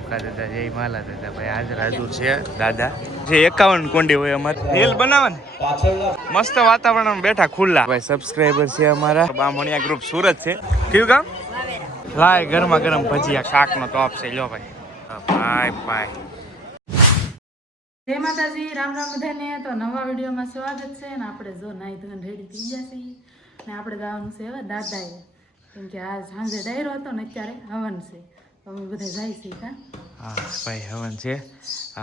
ઉકા દાદા જય માલા દાદા ભાઈ હાજર હાજર છે દાદા જે 51 કોંડી હોય અમારે રીલ બનાવે ને મસ્ત વાતાવરણ બેઠા ખુલ્લા ભાઈ સબસ્ક્રાઇબર છે અમારા બામણિયા ગ્રુપ સુરત છે કયું ગામ લાય ગરમા ગરમ ભજીયા શાક નો ટોપ છે લ્યો ભાઈ ભાઈ ભાઈ જય માતાજી રામ રામ બધાને તો નવા વિડીયોમાં સ્વાગત છે ને આપણે જો નાઈ ધોઈને રેડી થઈ ગયા છીએ ને આપણે ગાવાનું છે હવે દાદાએ કેમ કે આ સાંજે ડાયરો હતો ને અત્યારે હવન છે અમે બધા જાય છે કા હા ભાઈ હવન છે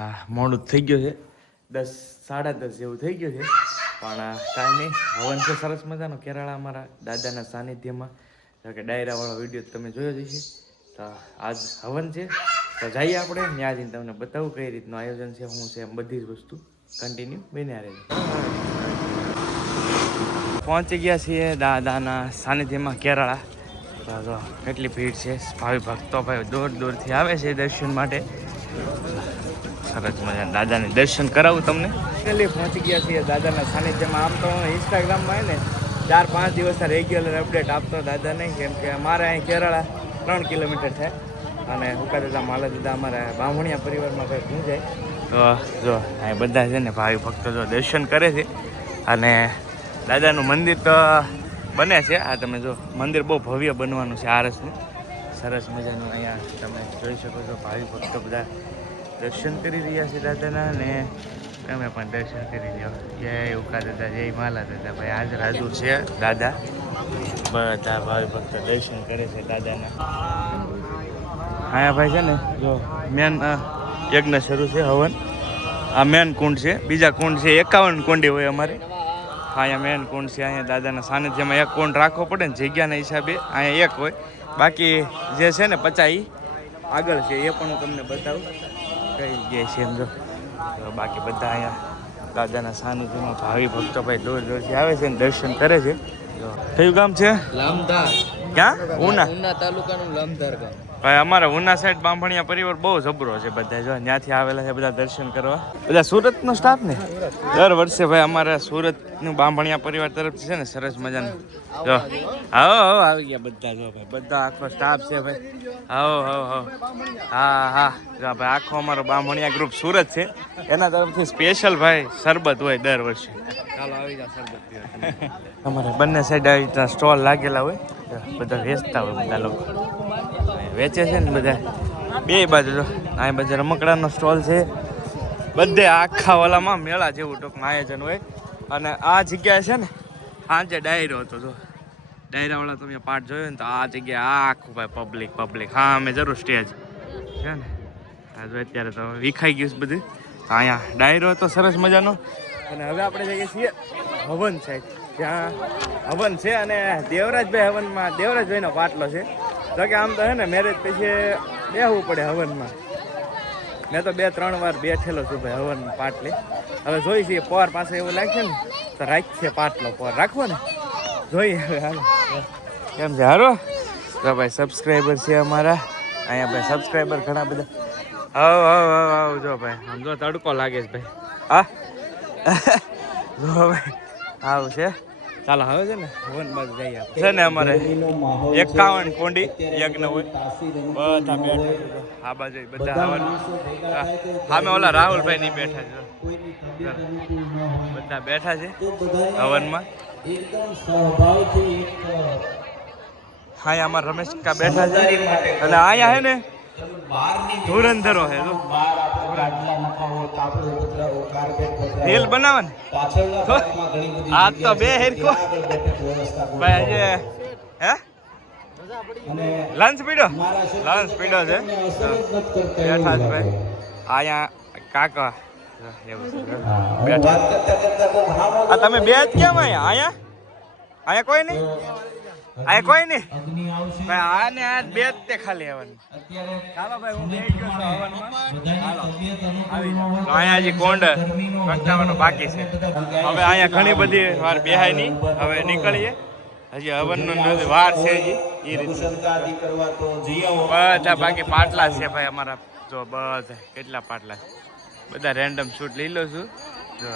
આ મોડું થઈ ગયું છે 10 10:30 જેવું થઈ ગયું છે પણ કાંઈ નહીં હવન છે સરસ મજાનો કેરાળા અમારા દાદાના સાનિધ્યમાં કે ડાયરાવાળો વિડીયો તમે જોયો જ હશે તો આજ હવન છે તો જઈએ આપણે ત્યાં જઈને તમને બતાવું કઈ રીતનું આયોજન છે શું છે એમ બધી જ વસ્તુ કન્ટિન્યુ બન્યા રહે પહોંચી ગયા છીએ દાદાના સાનિધ્યમાં કેરાળા તો કેટલી ભીડ છે ભાવિ ભક્તો ભાઈ દૂર દૂરથી આવે છે દર્શન માટે સરસ મજા દાદાને દર્શન કરાવું તમને પહેલી પહોંચી ગયા છીએ દાદાના સાનિધ્યમાં આમ તો ઇન્સ્ટાગ્રામમાં ને 4-5 દિવસ રેગ્યુલર અપડેટ આપતો દાદા નહીં કેમ કે અમારે અહીં કેરાળા 3 કિલોમીટર થાય અને ઉકા દાદા માલા દાદા અમારા બામણિયા પરિવારમાં ભાઈ શું જાય તો જો અહીં બધા છે ને ભાવિ ભક્તો જો દર્શન કરે છે અને દાદાનું મંદિર તો બને છે આ તમે જો મંદિર બહુ ભવ્ય બનવાનું છે આરસનું સરસ મજાનું અહીંયા તમે જોઈ શકો છો ભાવિ ભક્તો બધા દર્શન કરી રહ્યા છે દાદાના ને તમે પણ દર્શન કરી લો જય ઉકા દાદા જય માલા દાદા ભાઈ હાજર હાજર છે દાદા બધા ભાવિ ભક્તો દર્શન કરે છે દાદાના અહીંયા ભાઈ છે ને જો મેન યજ્ઞ શરૂ છે હવન આ મેન કુંડ છે બીજા કુંડ છે 51 કુંડી હોય અમારે અહીંયા મેન કુંડ છે અહીંયા દાદાના સાનિધ્યમાં એક કુંડ રાખવો પડે ને જગ્યાના હિસાબે અહીંયા એક હોય બાકી જે છે ને 50 આગળ છે એ પણ હું તમને બતાવું કઈ જગ્યાએ છે એમ જો બાકી બધા અહીંયા દાદાના સાનિધ્યમાં ભાવિ ભક્તો ભાઈ દૂર દૂરથી આવે છે ને દર્શન કરે છે કયું ગામ છે લામધાર ક્યાં ઉના તાલુકાનું લામધાર ગામ ભાઈ અમારા ઉના સાઈડ બામણિયા પરિવાર બહુ જબરો છે બધા જો ત્યાંથી આવેલા છે બધા દર્શન કરવા બધા સુરતનો સ્ટાફ ને દર વર્ષે ભાઈ અમારા સુરતનું બામણિયા પરિવાર તરફથી છે ને સરસ મજાનું જો આવો આવી ગયા બધા જો ભાઈ બધા આખો સ્ટાફ છે ભાઈ આવો હા હા જો ભાઈ આખો અમારો બામણિયા ગ્રુપ સુરત છે એના તરફથી સ્પેશિયલ ભાઈ શરબત હોય દર વર્ષે ચાલો આવી જાવ શરબત પીવા અમારે બંને સાઈડ આવી રીતના સ્ટોલ લાગેલા હોય બધા વેચતા હોય બધા લોકો વેચે છે ને બધા બે બાજુ જો આ બાજુ રમકડાનો સ્ટોલ છે બધે આખા વાલામાં મેળા જેવું ટૂંકમાં આયોજન હોય અને આ જગ્યાએ છે ને સાંજે ડાયરો હતો જો ડાયરાવાળા તમે પાર્ટ જોયો ને તો આ જગ્યાએ આખું ભાઈ પબ્લિક હા અમે જરૂર સ્ટેજ છે ને આ જો અત્યારે તો વિખાઈ ગયું છે બધું અહીંયા ડાયરો હતો સરસ મજાનો અને હવે આપણે જઈએ છીએ હવન સાઈડ ત્યાં હવન છે અને દેવરાજભાઈ હવનમાં દેવરાજભાઈનો પાટલો છે તો કે આમ તો હે ને મેરેજ પછી બેહવું પડે હવનમાં મેં તો 2-3 વાર બેઠેલો છું ભાઈ હવન પાટલે હવે જોઈ છીએ પોર પાસે એવું લાગશે ને તો રાખીએ પાટલો પોર રાખવો ને જોઈએ હવે હાલો કેમ છે હારો તો ભાઈ સબસ્ક્રાઈબર છે અમારા અહીંયા ભાઈ સબસ્ક્રાઈબર ઘણા બધા આવ જો ભાઈ આમ જો તડકો લાગે છે ભાઈ હા જો ભાઈ આવું છે ચાલો હવે છે ને હવન બાજુ જઈએ છે ને અમારે 51 કોંડી યજ્ઞ હોય બધા બેઠા આ બાજુ બધા હવન સામે ઓલા રાહુલભાઈ ની બેઠા છે બધા બેઠા છે હવનમાં અહીંયા અમારા રમેશ કા બેઠા છે અને અહીંયા હે ને ધુરંધરો હે રીલ બનાવે ને આ તો બે હેરકો ભાઈ આજે હે લંચ પીડો છે બેઠા છે ભાઈ અહીંયા કાકા બેઠા તમે બે જ કેમ અહીંયા કોઈ નહીં ભાઈ આને આ બે જ તે ખાલી હવન ચાલો ભાઈ હું બેઠ ગયો છું હવનમાં અહીંયા હજી કોંડ કંટાવાનો બાકી છે હવે અહીંયા ઘણી બધી વાર બેહાય નહીં હવે નીકળીએ હજી હવનનો વાર છે હજી એ રીતે બધા બાકી પાટલા છે ભાઈ અમારા જો બધા કેટલા પાટલા બધા રેન્ડમ શૂટ લઈ લઉં છું જો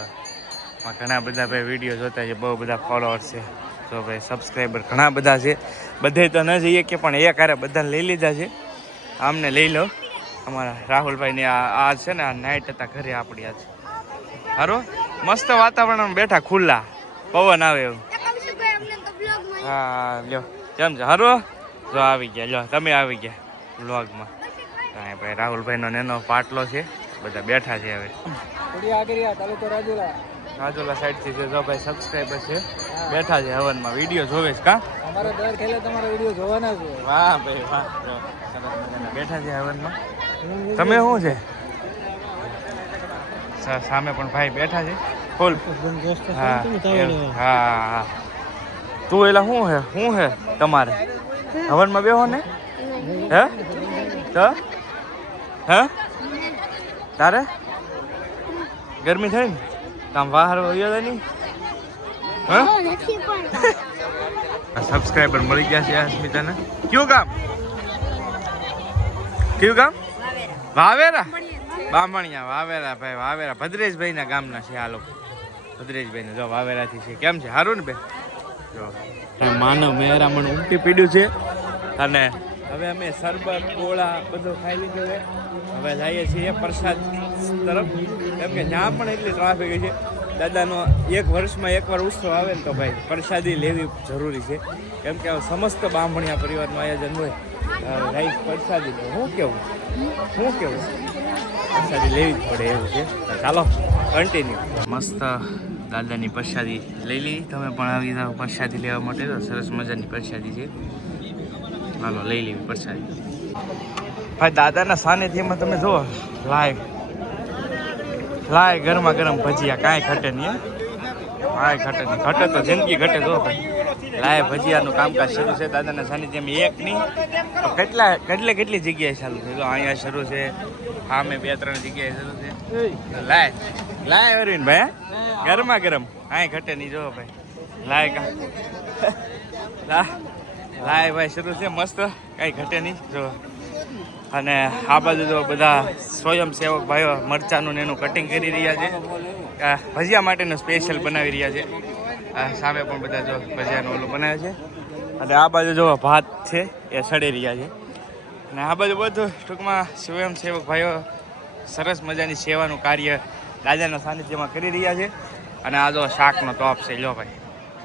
ઘણા બધા ભાઈ વિડીયો જોતા છે બહુ બધા ફોલોઅર્સ છે તો ભાઈ સબસ્ક્રાઈબર ઘણા બધા છે બધે તો ન જઈએ કે પણ એક હારે બધાને લઈ લીધા છે આમને લઈ લો અમારા રાહુલભાઈની આ છે ને આ નાઇટ હતા ઘરે આપણી આજ હારું મસ્ત વાતાવરણ બેઠા ખુલ્લા પવન આવે એવું હા લ્યો કેમ છે હારું જો આવી ગયા લ્યો તમે આવી ગયા વ્લોગમાં કાંઈ ભાઈ રાહુલભાઈનો નેનો પાટલો છે બધા બેઠા છે હવે રાજુલા સાઈડથી છે જો ભાઈ સબસ્ક્રાઈબર છે બેઠા છે હવનમાં વિડીયો જોવે છે કા અમારા દર ખેલે તમારા વિડીયો જોવાના છે. વાહ ભાઈ વાહ જો સરસ મજાના બેઠા છે હવનમાં તમે શું છે સામે પણ ભાઈ બેઠા છે ફૂલ હા હા તું એલા શું હે તમારે હવનમાં બેહો ને હે તો હે તારે ગરમી થઈ ને કામ બહાર વયો નહીં સબસ્ક્રાઈબર મળી ગયા છે અસ્મિતાને કયું કામ વાવેરા બામણિયા વાવેરા ભાઈ વાવેરા ભદ્રેશભાઈ ના ગામના છે આ લોકો ભદ્રેશભાઈ ને જો વાવેરાથી છે કેમ છે સારું ને બે જો માનવ મહેરામણ ઉમટી પીડ્યું છે અને હવે અમે શરબત ગોળા બધું ખાઈ લીધું છે હવે જઈએ છીએ પ્રસાદ તરફ કેમ કે ત્યાં પણ એટલી ટ્રાફિક છે દાદાનો એક વર્ષમાં એકવાર ઉત્સવ આવે ને તો ભાઈ પ્રસાદી લેવી જરૂરી છે કેમ કે સમસ્ત બામણિયા પરિવારનું આયોજન હોય રાઈસ પ્રસાદી શું કેવું પ્રસાદી લેવી જ પડે એવું છે ચાલો કન્ટિન્યુ મસ્ત દાદાની પ્રસાદી લઈ લીધી તમે પણ આવી જાઓ પ્રસાદી લેવા માટે તો સરસ મજાની પ્રસાદી છે હાલો લઈ લેવી પ્રસાદી ભાઈ દાદાના સાનિધ્યમાં તમે જુઓ લાય ગરમા ગરમ ભજીયા કાંઈ ઘટે નહીં ઘટે તો જિંદગી ઘટે જો ભાઈ લાય ભજીયાનું કામકાજ શરૂ છે દાદાના સાનિધ્યમાં એક નહીં કેટલી જગ્યાએ ચાલુ છે જો અહીંયા શરૂ છે સામે 2-3 જગ્યાએ શરૂ છે લાય અરવિંદભાઈ ગરમા ગરમ કાંઈ ઘટે નહીં જો ભાઈ લાય ભાઈ શરૂ છે મસ્ત કાંઈ ઘટે નહીં જો અને આ બાજુ તો બધા સ્વયંસેવક ભાઈઓ મરચાનું ને એનું કટિંગ કરી રહ્યા છે ભજીયા માટેનું સ્પેશિયલ બનાવી રહ્યા છે સામે પણ બધા જો ભજીયાનું ઓલું બનાવે છે અને આ બાજુ જો ભાત છે એ સડી રહ્યા છે અને આ બાજુ બધું ટૂંકમાં સ્વયંસેવક ભાઈઓ સરસ મજાની સેવાનું કાર્ય દાદાના સાનિધ્યમાં કરી રહ્યા છે અને આ જો શાકનો ટોપ છે લો ભાઈ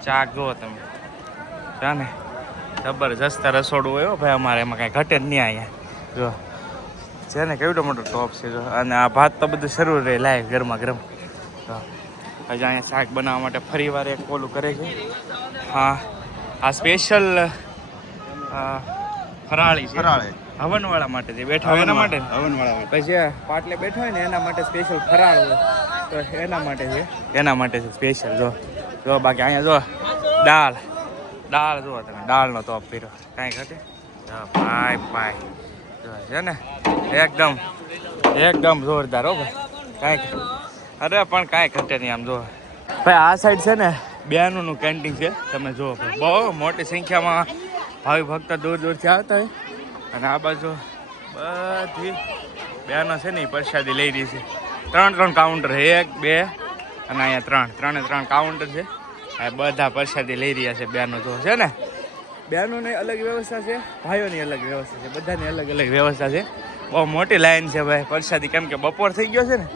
શાક જુઓ તમે જાને જબરજસ્ત રસોડું હોય ભાઈ અમારે એમાં કાંઈ ઘટે જ નહીં અહીંયા જો છે ને કેવડો મોટો ટોપ છે જો અને આ ભાત તો બધું શરૂ રહે લાય ગરમા ગરમ હજી અહીંયા શાક બનાવવા માટે ફરી વાર એક ઓલું કરે છે હા આ સ્પેશિયલ ફરાળી છે હવનવાળા માટે જે બેઠા હોય એના માટે હવનવાળા પછી જે પાટલે બેઠા હોય ને એના માટે સ્પેશિયલ ફરાળ હોય તો એના માટે છે સ્પેશિયલ જો બાકી અહીંયા જો દાળ જુઓ તમે દાળનો ટોપ પીરો કાંઈ ઘટે પાય છે ને એકદમ જોરદાર હો ભાઈ અરે પણ કાંઈ ઘટે નહીં આમ જો ભાઈ આ સાઈડ છે ને બેનોનું કેન્ટીન છે તમે જુઓ ભાઈ બહુ મોટી સંખ્યામાં ભાવિ ભક્તો દૂરથી આવતા હોય અને આ બાજુ બધી બેનો છે ને એ પ્રસાદી લઈ રહી છે 3 કાઉન્ટર 1 2 અને અહીંયા 3 કાઉન્ટર છે આ બધા પ્રસાદી લઈ રહ્યા છે બેનો જો છે ને બહેનોની અલગ વ્યવસ્થા છે ભાઈઓની અલગ વ્યવસ્થા છે બધાની અલગ વ્યવસ્થા છે બહુ મોટી લાઈન છે ભાઈ પ્રસાદી કેમ કે બપોર થઈ ગયો છે ને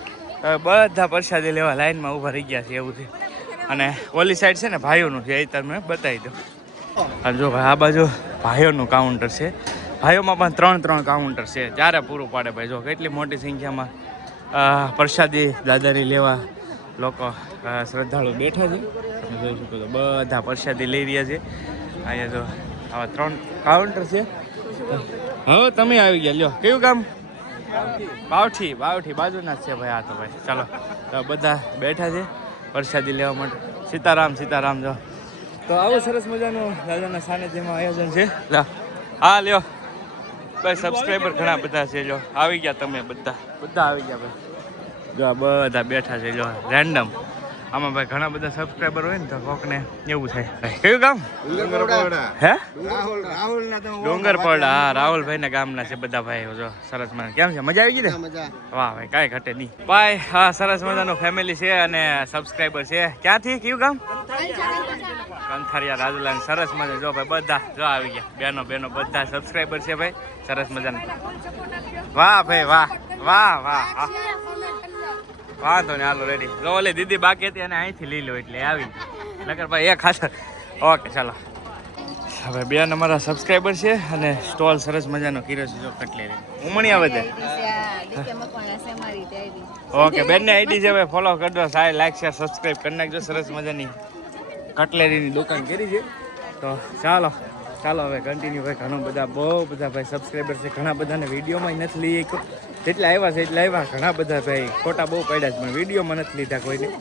બધા પ્રસાદી લેવા લાઈનમાં ઊભા રહી ગયા છે એવું છે અને ઓલી સાઈડ છે ને ભાઈઓનું છે એ તમને બતાવી દઉં અને જો ભાઈ આ બાજુ ભાઈઓનું કાઉન્ટર છે ભાઈઓમાં પણ 3 કાઉન્ટર છે ત્યારે પૂરું પાડે ભાઈ જો કેટલી મોટી સંખ્યામાં પ્રસાદી દાદાની લેવા લોકો શ્રદ્ધાળુ બેઠા છે તમે જોઈ શકો તો બધા પ્રસાદી લઈ રહ્યા છે અહીંયા જો આવા 3 કાઉન્ટર છે હવે તમે આવી ગયા લ્યો કયું કામ બાવઠી બાજુના જ છે ભાઈ આ તો ભાઈ ચાલો તો બધા બેઠા છે પ્રસાદી લેવા માટે સીતારામ જો તો આવું સરસ મજાનું દાદાના સાનિધ્યમાં આયોજન છે હા લ્યો ભાઈ સબસ્ક્રાઈબર ઘણા બધા છે જો આવી ગયા તમે બધા આવી ગયા ભાઈ જો બધા બેઠા છે જો રેન્ડમ આમાં ભાઈ ઘણા બધા સબસ્ક્રાઈબર હોય ને તો કોકને એવું થાય. કયું ગામ? હે? ડુંગરપડા. હા, રાહુલભાઈ ના ગામના છે બધા ભાઈ. જો સરસ મને કેમ છે? મજા આવી ગઈ ને? વાહ ભાઈ, કાંઈ ઘટે નહીં ભાઈ. હા, સરસ મજાનું ફેમિલી છે અને સબસ્ક્રાઈબર છે. ક્યાંથી? કયું ગામ? કંથારિયા રાજુલા. સરસ મજા. જો ભાઈ બધા જો આવી ગયા બેનો બધા સબસ્ક્રાઈબર છે ભાઈ. સરસ મજાનું. વાહ ભાઈ વાહ વાહ વાહ. વાંધો ને, હાલો રેડી. જો ઓલી દીદી બાકી હતી અને અહીંથી લઈ લો એટલે આવી નકર ભાઈ એક હાથ. ઓકે ચાલો. હવે બે અમારા સબસ્ક્રાઈબર છે અને સ્ટોલ સરસ મજાનો કર્યો છે. જો કટલેરી ઉમણી આવે છે. ઓકે, બેનની આઈડી છે ભાઈ, ફોલો કરજો. સારી લાઈક શેર સબસ્ક્રાઈબ કરી નાખજો. સરસ મજાની કટલેરીની દુકાન કરી છે. તો ચાલો હવે કન્ટિન્યુ ભાઈ. ઘણા બધા બહુ બધા ભાઈ સબસ્ક્રાઈબર છે. ઘણા બધાને વિડીયોમાં નથી લઈ જેટલા આવ્યા છે એટલા આવ્યા. ઘણા બધા ભાઈ ખોટા બહુ પડ્યા છે પણ વિડીયોમાં નથી લીધા કોઈને.